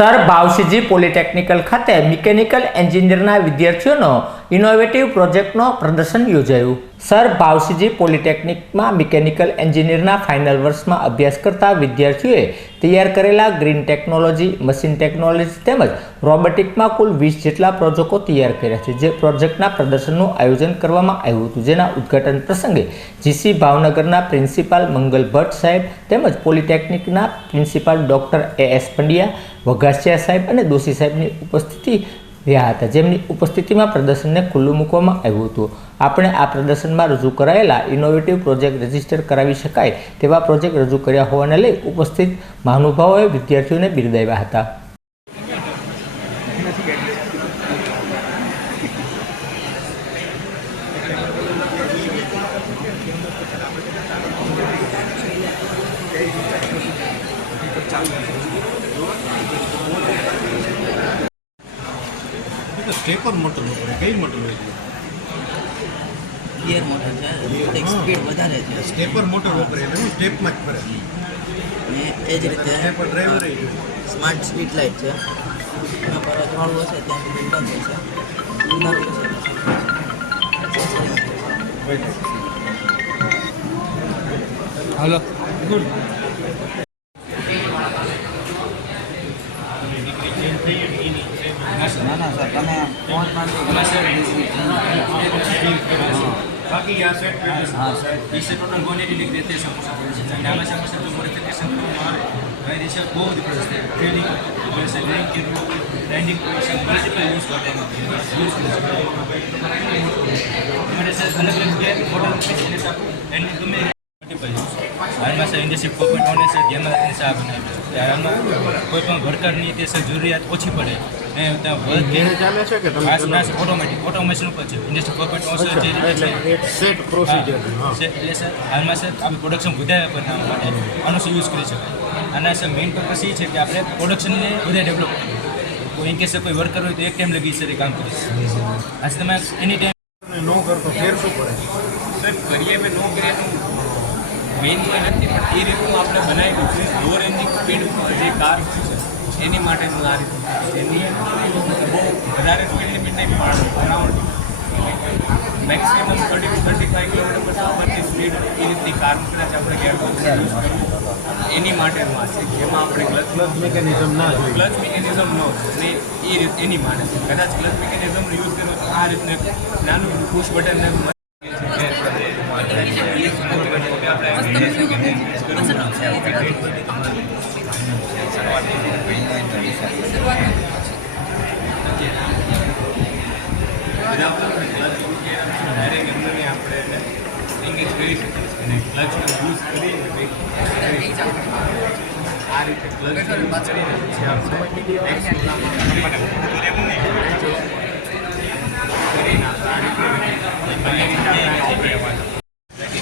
Sir ભાવસીજી પોલિટેકનિકલ ખાતે mechanical એન્જિનિયરના વિદ્યાર્થીઓનો innovative પ્રોજેક્ટનો પ્રદર્શન યોજાયું. સર ભાવસીજી પોલિટેકનિકમાં મિકેનિકલ એન્જિનિયરના ફાઇનલ વર્ષમાં અભ્યાસ કરતા વિદ્યાર્થીઓએ તૈયાર કરેલા ગ્રીન ટેકનોલોજી, મશીન ટેકનોલોજી તેમજ રોબોટિકમાં કુલ વીસ જેટલા પ્રોજેક્ટો તૈયાર કર્યા છે. જે પ્રોજેક્ટના પ્રદર્શનનું આયોજન કરવામાં આવ્યું હતું. જેના ઉદ્ઘાટન પ્રસંગે જીસી ભાવનગરના પ્રિન્સિપાલ મંગલ ભટ્ટ સાહેબ તેમજ પોલિટેકનિકના principal doctor A S Pandya, Vaghasiya સાહેબ અને દોશી સાહેબની ઉપસ્થિતિ રહ્યા હતા જેમની ઉપસ્થિતિમાં પ્રદર્શનને ખુલ્લું મૂકવામાં આવ્યું હતું. આપણે આ પ્રદર્શનમાં રજૂ કરાયેલા ઇનોવેટિવ પ્રોજેક્ટ રજિસ્ટર કરાવી શકાય તેવા પ્રોજેક્ટ રજૂ કર્યા હોવાને લઈ ઉપસ્થિત મહાનુભાવોએ વિદ્યાર્થીઓને બિરદાવ્યા હતા. એ મોટર વપરાય કઈ મોટર હોય ગિયર મોટર છે. એક સ્પીડ વધારે છે. સ્ટેપર મોટર વપરાય એટલે હું સ્ટેપમાં જ ફરે. અને એ જ રીતે stepper driver smart street light છે. એના પર ત્રણ હશે ત્યાં સુધી બંધ હશે હાલો. ગુડ ના ના સર તમે પહોંચ बाकी यहाँ सेट हाँ सर इससे टोटल क्वालिटी लिख देते हैं समोसा एंड हमेशा हमेशा जो मॉडिफिकेशन हमारे भाई रिसर्च बहुत डिफरेंस है ट्रेडिंग जैसे लिंक के रूप लैंडिंग पोजीशन मल्टीपल यूज करते हैं यूज करते हैं हमारे से अलग अलग गेम मॉडल में जैसे लैंडिंग હાલમાં sir industry four point one છે જેમાં સા બનાવી છે હાલમાં કોઈ પણ વર્કરની તે સર જરૂરિયાત ઓછી પડે એ ત્યાં વર્ક ચાલે છે કે તમે ના ઓટોમેટિક ઓટોમેશન ઉપર છે. ઇન્ડસ્ટ્રી ફોર પોઈન્ટ જે રીતે છે એટલે સેટ પ્રોસિજર એટલે સર હાલમાં સર આપણે પ્રોડક્શન વધારે બનાવવા માટે આનો સર યુઝ કરી શકાય. અને સર મેઇન પર્પસ એ છે કે આપણે પ્રોડક્શનને વધારે ડેવલપ કરીએ કોઈ ઇન કેસ કોઈ વર્કર હોય તો એક ટાઈમ લગી સર એ કામ કરી. શકે આજે તમે એની ટાઈમ નો કરતો ફેર શું પડે? સર કરીએ મેં નો કરીએ મેઇન એ નથી પણ એ રીતનું આપણે બનાવ્યું છે. લો રેન્જની સ્પીડ જે કાર હોય છે એની માટેનું આ રીતનું એની બહુ વધારે સ્પીડ લિમિટ નહીં પણ around maximum thirty two thirty five kilometre પર આવવાની સ્પીડ એ રીતની કાર કદાચ આપણે ગેર એની માટેનું આ છે. જેમાં આપણે ક્લચ ક્લચ મિકેનિઝમ ના જોઈએ. ક્લચ મિકેનિઝમ નો ને એ રીત એની માટે કદાચ ક્લચ મિકેનિઝમ યુઝ કરો તો આ રીતને નાનું પુશ બટન ડાયરેક્ટ એમને આપણે એંગેજ કરી શકીએ છીએ અને ક્લચનો યુઝ કરીને કરી શકીએ. આ રીતે ક્લચ કરીને પછી આપણે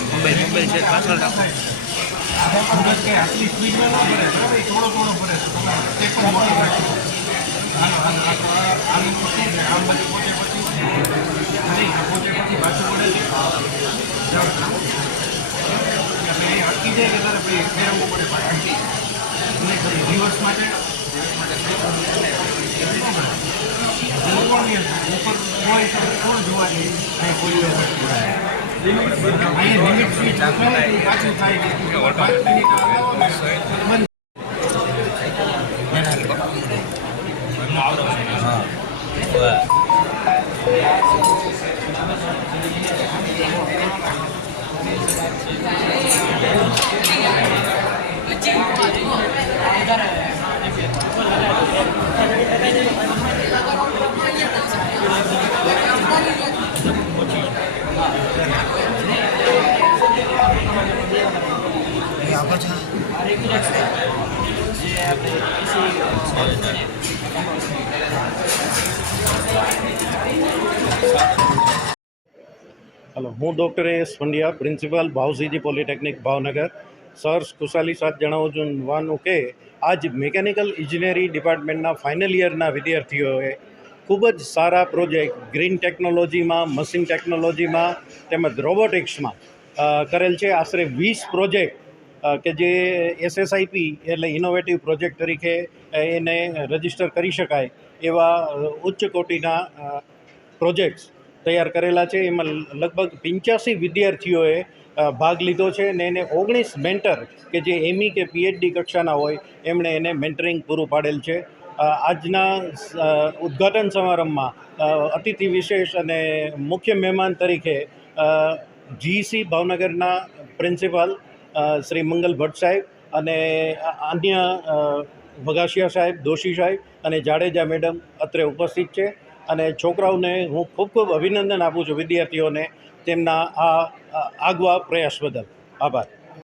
મોબાઈલ મોબાઈલ છે પાછળ રાખો. આટલી સ્પીડમાં ન બરાબર થોડો થોડો ભરે છે તમે સ્ટેપર મોટર રાખો હાલો હાલો આનું તો પોતે પછી નહીં પોતે છે. એટલે અટકી જાય કે તારે પછી ફેરવવું પડે પાછું પછી રિવર્સ માટે. ઉપર કોઈ તો કોણ જોવા જઈએ કોઈ અહીંયા લિમિટ મિનિટ બંધ હલો, હું ડૉક્ટર એસ પંડ્યા, પ્રિન્સિપાલ ભાવસીજી પોલિટેકનિક, ભાવનગર. સર કુશાલી સાથે જણાવવાનું કે આજ મિકેનિકલ ઇજનેરી ડિપાર્ટમેન્ટના ફાઇનલ યરના વિદ્યાર્થીઓએ ખૂબ જ સારા પ્રોજેક્ટ ગ્રીન ટેકનોલોજીમાં, મશીન ટેકનોલોજીમાં તેમજ રોબોટિક્સમાં કરેલ છે. આશરે વીસ પ્રોજેક્ટ કે જે એસએસઆઈપી એટલે ઇનોવેટિવ પ્રોજેક્ટ તરીકે એને રજિસ્ટર કરી શકાય એવા ઉચ્ચ કોટીના પ્રોજેક્ટ્સ તૈયાર કરેલા છે. એમાં લગભગ પંચ્યાસી વિદ્યાર્થીઓએ ભાગ લીધો છે અને એને ઓગણીસ મેન્ટર કે જે એમઈ કે પીએચડી કક્ષાના હોય એમણે એને મેન્ટરિંગ પૂરું પાડેલ છે. આજના ઉદ્ઘાટન સમારંભમાં અતિથિ વિશેષ અને મુખ્ય મહેમાન તરીકે જીસી ભાવનગરના પ્રિન્સિપાલ શ્રી મંગલ ભટ્ટ સાહેબ અને અન્ય વઘાસિયા સાહેબ, દોશી સાહેબ અને જાડેજા મેડમ અત્રે ઉપસ્થિત છે. અને છોકરાઓને હું ખૂબ ખૂબ અભિનંદન આપું છું વિદ્યાર્થીઓને તેમના આ આગવા પ્રયાસ બદલ. આભાર.